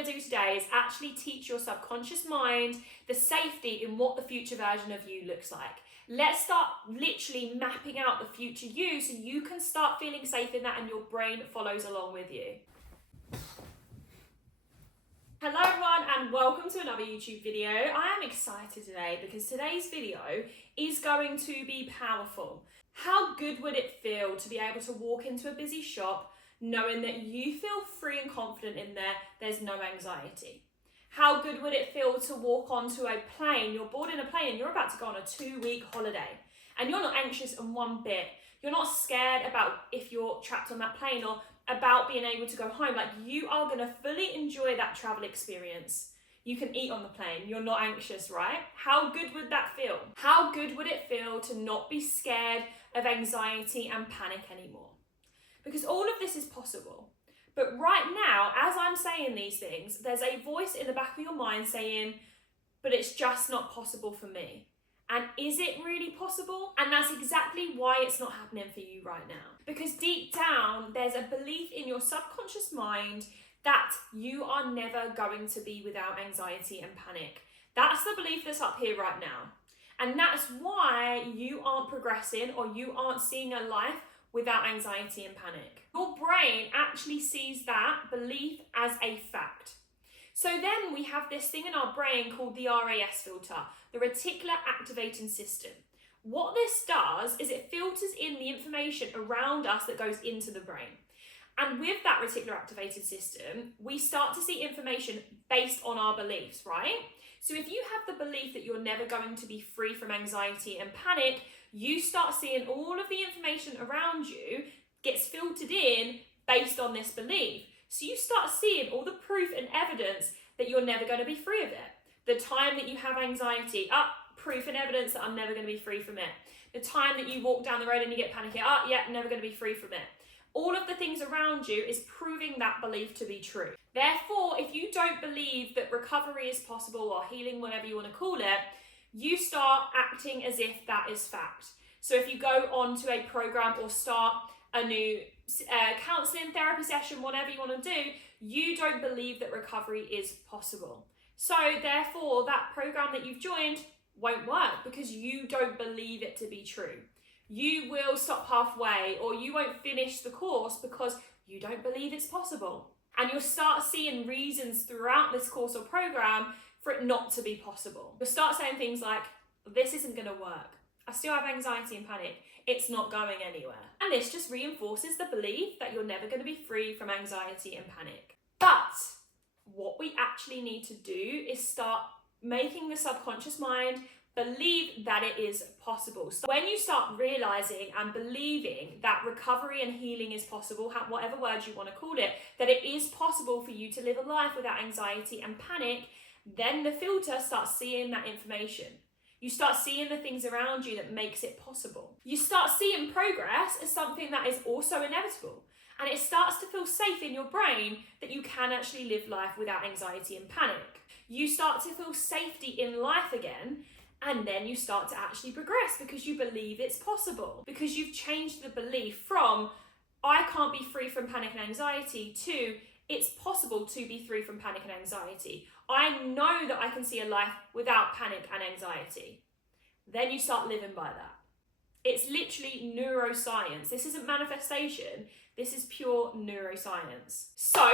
going to do today is actually teach your subconscious mind the safety in what the future version of you looks like. Let's start literally mapping out the future you so you can start feeling safe in that and your brain follows along with you. Hello everyone and welcome to another YouTube video. I am excited today because today's video is going to be powerful. How good would it feel to be able to walk into a busy shop knowing that you feel free and confident in there, there's no anxiety? How good would it feel to walk onto a plane, you're boarding a plane and you're about to go on a 2-week holiday and you're not anxious in one bit. You're not scared about if you're trapped on that plane or about being able to go home. Like, you are going to fully enjoy that travel experience. You can eat on the plane. You're not anxious, right? How good would that feel? How good would it feel to not be scared of anxiety and panic anymore? Because all of this is possible. But right now, as I'm saying these things, there's a voice in the back of your mind saying, but it's just not possible for me. And is it really possible? And that's exactly why it's not happening for you right now. Because deep down, there's a belief in your subconscious mind that you are never going to be without anxiety and panic. That's the belief that's up here right now. And that's why you aren't progressing or you aren't seeing a life without anxiety and panic. Your brain actually sees that belief as a fact. So then we have this thing in our brain called the RAS filter, the reticular activating system. What this does is it filters in the information around us that goes into the brain. And with that reticular activating system, we start to see information based on our beliefs, right? So if you have the belief that you're never going to be free from anxiety and panic, you start seeing all of the information around you gets filtered in based on this belief. So you start seeing all the proof and evidence that you're never going to be free of it. The time that you have anxiety, proof and evidence that I'm never going to be free from it. The time that you walk down the road and you get panicky, never going to be free from it. All of the things around you is proving that belief to be true. Therefore, if you don't believe that recovery is possible or healing, whatever you want to call it, you start acting as if that is fact. So if you go on to a program or start a new counseling, therapy session, whatever you want to do, you don't believe that recovery is possible. So therefore, that program that you've joined won't work because you don't believe it to be true. You will stop halfway or you won't finish the course because you don't believe it's possible. And you'll start seeing reasons throughout this course or program for it not to be possible. You'll start saying things like, this isn't going to work. I still have anxiety and panic. It's not going anywhere. And this just reinforces the belief that you're never going to be free from anxiety and panic. But what we actually need to do is start making the subconscious mind believe that it is possible. So when you start realizing and believing that recovery and healing is possible, whatever words you want to call it, that it is possible for you to live a life without anxiety and panic, then the filter starts seeing that information. You start seeing the things around you that makes it possible. You start seeing progress as something that is also inevitable. And it starts to feel safe in your brain that you can actually live life without anxiety and panic. You start to feel safety in life again, and then you start to actually progress because you believe it's possible. Because you've changed the belief from, I can't be free from panic and anxiety, to, it's possible to be free from panic and anxiety. I know that I can see a life without panic and anxiety. Then you start living by that. It's literally neuroscience. This isn't manifestation. This is pure neuroscience. So,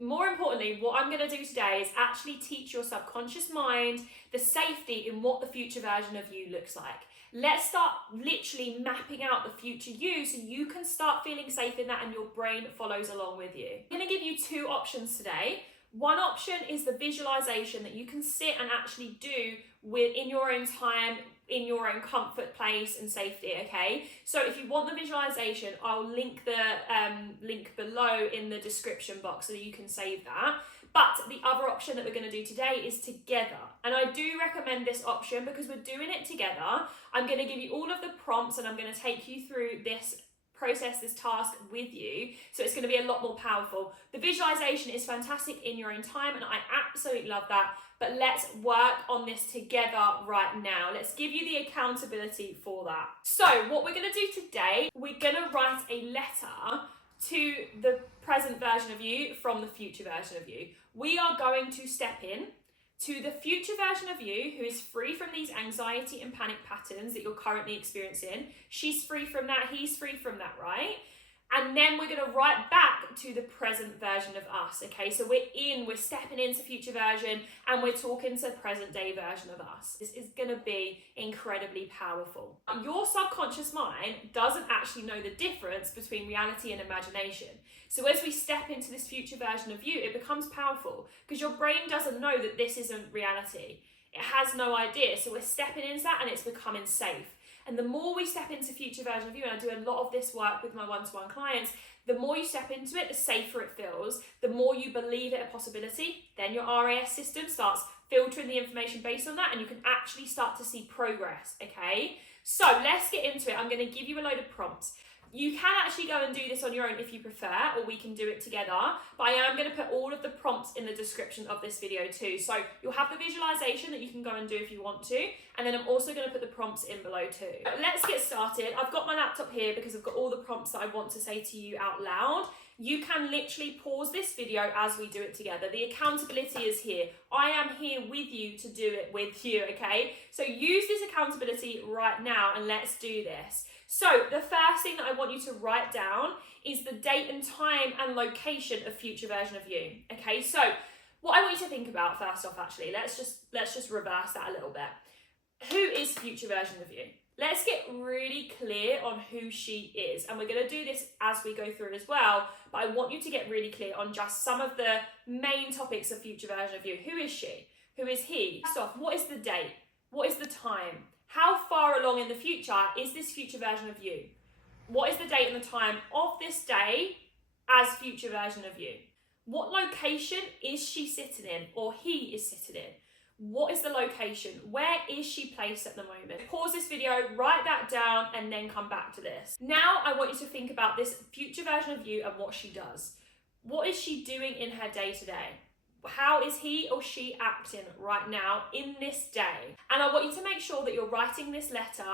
more importantly, what I'm going to do today is actually teach your subconscious mind the safety in what the future version of you looks like. Let's start literally mapping out the future you so you can start feeling safe in that and your brain follows along with you. I'm going to give you 2 options today. One option is the visualization that you can sit and actually do in your own time, in your own comfort place and safety, okay? So if you want the visualization, I'll link the link below in the description box so that you can save that. But the other option that we're going to do today is together. And I do recommend this option because we're doing it together. I'm going to give you all of the prompts and I'm going to take you through this process, this task with you. So it's going to be a lot more powerful. The visualization is fantastic in your own time and I absolutely love that. But let's work on this together right now. Let's give you the accountability for that. So what we're going to do today, we're going to write a letter to the present version of you from the future version of you. We are going to step in to the future version of you who is free from these anxiety and panic patterns that you're currently experiencing. She's free from that, he's free from that, right? And then we're going to write back to the present version of us, okay? So we're stepping into future version and we're talking to present day version of us. This is going to be incredibly powerful. Your subconscious mind doesn't actually know the difference between reality and imagination. So as we step into this future version of you, it becomes powerful because your brain doesn't know that this isn't reality. It has no idea. So we're stepping into that and it's becoming safe. And the more we step into future version of you, and I do a lot of this work with my one-to-one clients, the more you step into it, the safer it feels, the more you believe it a possibility, then your RAS system starts filtering the information based on that and you can actually start to see progress, okay? So let's get into it. I'm going to give you a load of prompts. You can actually go and do this on your own if you prefer, or we can do it together, but I am going to put all of the prompts in the description of this video too. So you'll have the visualization that you can go and do if you want to, and then I'm also going to put the prompts in below too. Let's get started. I've got my laptop here because I've got all the prompts that I want to say to you out loud. You can literally pause this video as we do it together. The accountability is here. I am here with you to do it with you, okay? So use this accountability right now and let's do this. So the first thing that I want you to write down is the date and time and location of future version of you, okay? So what I want you to think about first off, actually, let's just reverse that a little bit. Who is future version of you? Let's get really clear on who she is. And we're going to do this as we go through as well. But I want you to get really clear on just some of the main topics of future version of you. Who is she? Who is he? First off, what is the date? What is the time? How far along in the future is this future version of you? What is the date and the time of this day as future version of you? What location is she sitting in or he is sitting in? What is the location? Where is she placed at the moment? Pause this video, write that down, and then come back to this. Now I want you to think about this future version of you and what she does. What is she doing in her day to day? How is he or she acting right now in this day? And I want you to make sure that you're writing this letter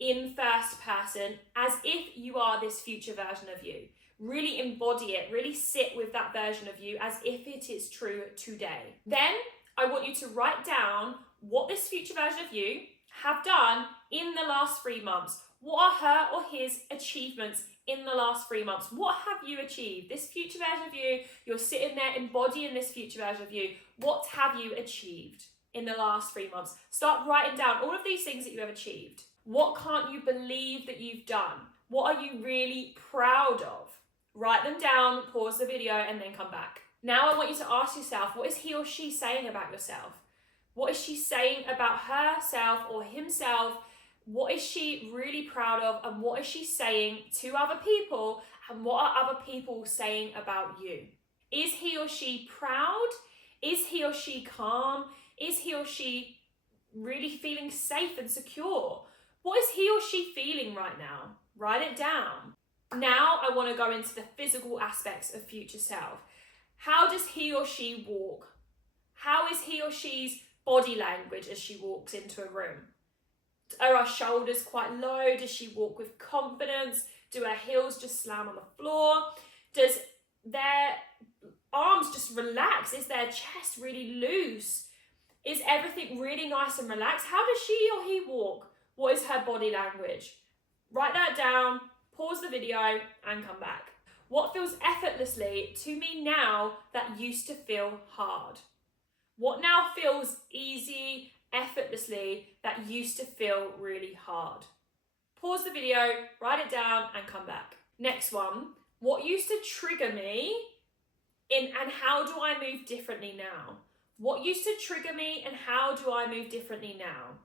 in first person as if you are this future version of you. Really embody it, really sit with that version of you as if it is true today. Then I want you to write down what this future version of you have done in the last 3 months. What are her or his achievements in the last 3 months? What have you achieved? This future version of you, you're sitting there embodying this future version of you. What have you achieved in the last 3 months? Start writing down all of these things that you have achieved. What can't you believe that you've done? What are you really proud of? Write them down, pause the video, and then come back. Now I want you to ask yourself, what is he or she saying about yourself? What is she saying about herself or himself? What is she really proud of? And what is she saying to other people? And what are other people saying about you? Is he or she proud? Is he or she calm? Is he or she really feeling safe and secure? What is he or she feeling right now? Write it down. Now I want to go into the physical aspects of future self. How does he or she walk? How is he or she's body language as she walks into a room? Are her shoulders quite low? Does she walk with confidence? Do her heels just slam on the floor? Does their arms just relax? Is their chest really loose? Is everything really nice and relaxed? How does she or he walk? What is her body language? Write that down, pause the video, and come back. What feels effortlessly to me now that used to feel hard? What now feels easy, effortlessly, that used to feel really hard? Pause the video, write it down, and come back. Next one, what used to trigger me and how do I move differently now? What used to trigger me and how do I move differently now?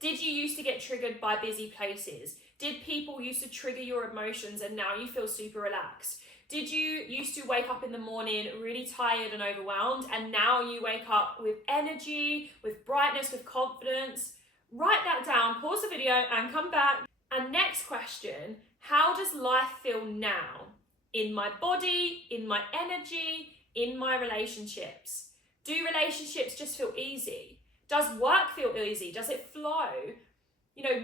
Did you used to get triggered by busy places? Did people used to trigger your emotions and now you feel super relaxed? Did you used to wake up in the morning really tired and overwhelmed and now you wake up with energy, with brightness, with confidence? Write that down, pause the video and come back. And next question, how does life feel now? In my body, in my energy, in my relationships? Do relationships just feel easy? Does work feel easy? Does it flow?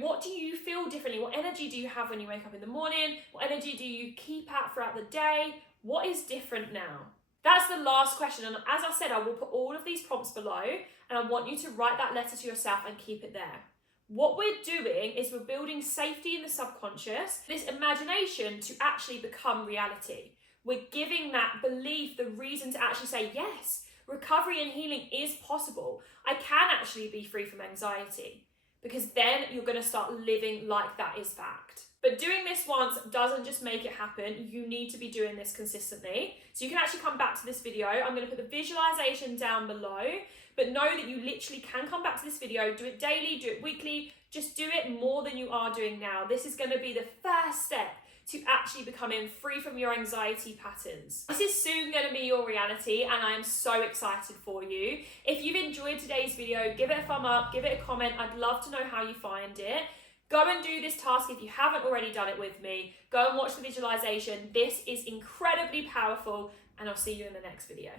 What do you feel differently? What energy do you have when you wake up in the morning? What energy do you keep at throughout the day? What is different now? That's the last question. And as I said, I will put all of these prompts below, and I want you to write that letter to yourself and keep it there. What we're doing is we're building safety in the subconscious, this imagination to actually become reality. We're giving that belief the reason to actually say, yes, recovery and healing is possible. I can actually be free from anxiety. Because then you're going to start living like that is fact. But doing this once doesn't just make it happen. You need to be doing this consistently. So you can actually come back to this video. I'm going to put the visualization down below, but know that you literally can come back to this video, do it daily, do it weekly, just do it more than you are doing now. This is going to be the first step to actually becoming free from your anxiety patterns. This is soon going to be your reality, and I am so excited for you. If you've enjoyed today's video, give it a thumb up, give it a comment. I'd love to know how you find it. Go and do this task if you haven't already done it with me. Go and watch the visualization. This is incredibly powerful, and I'll see you in the next video.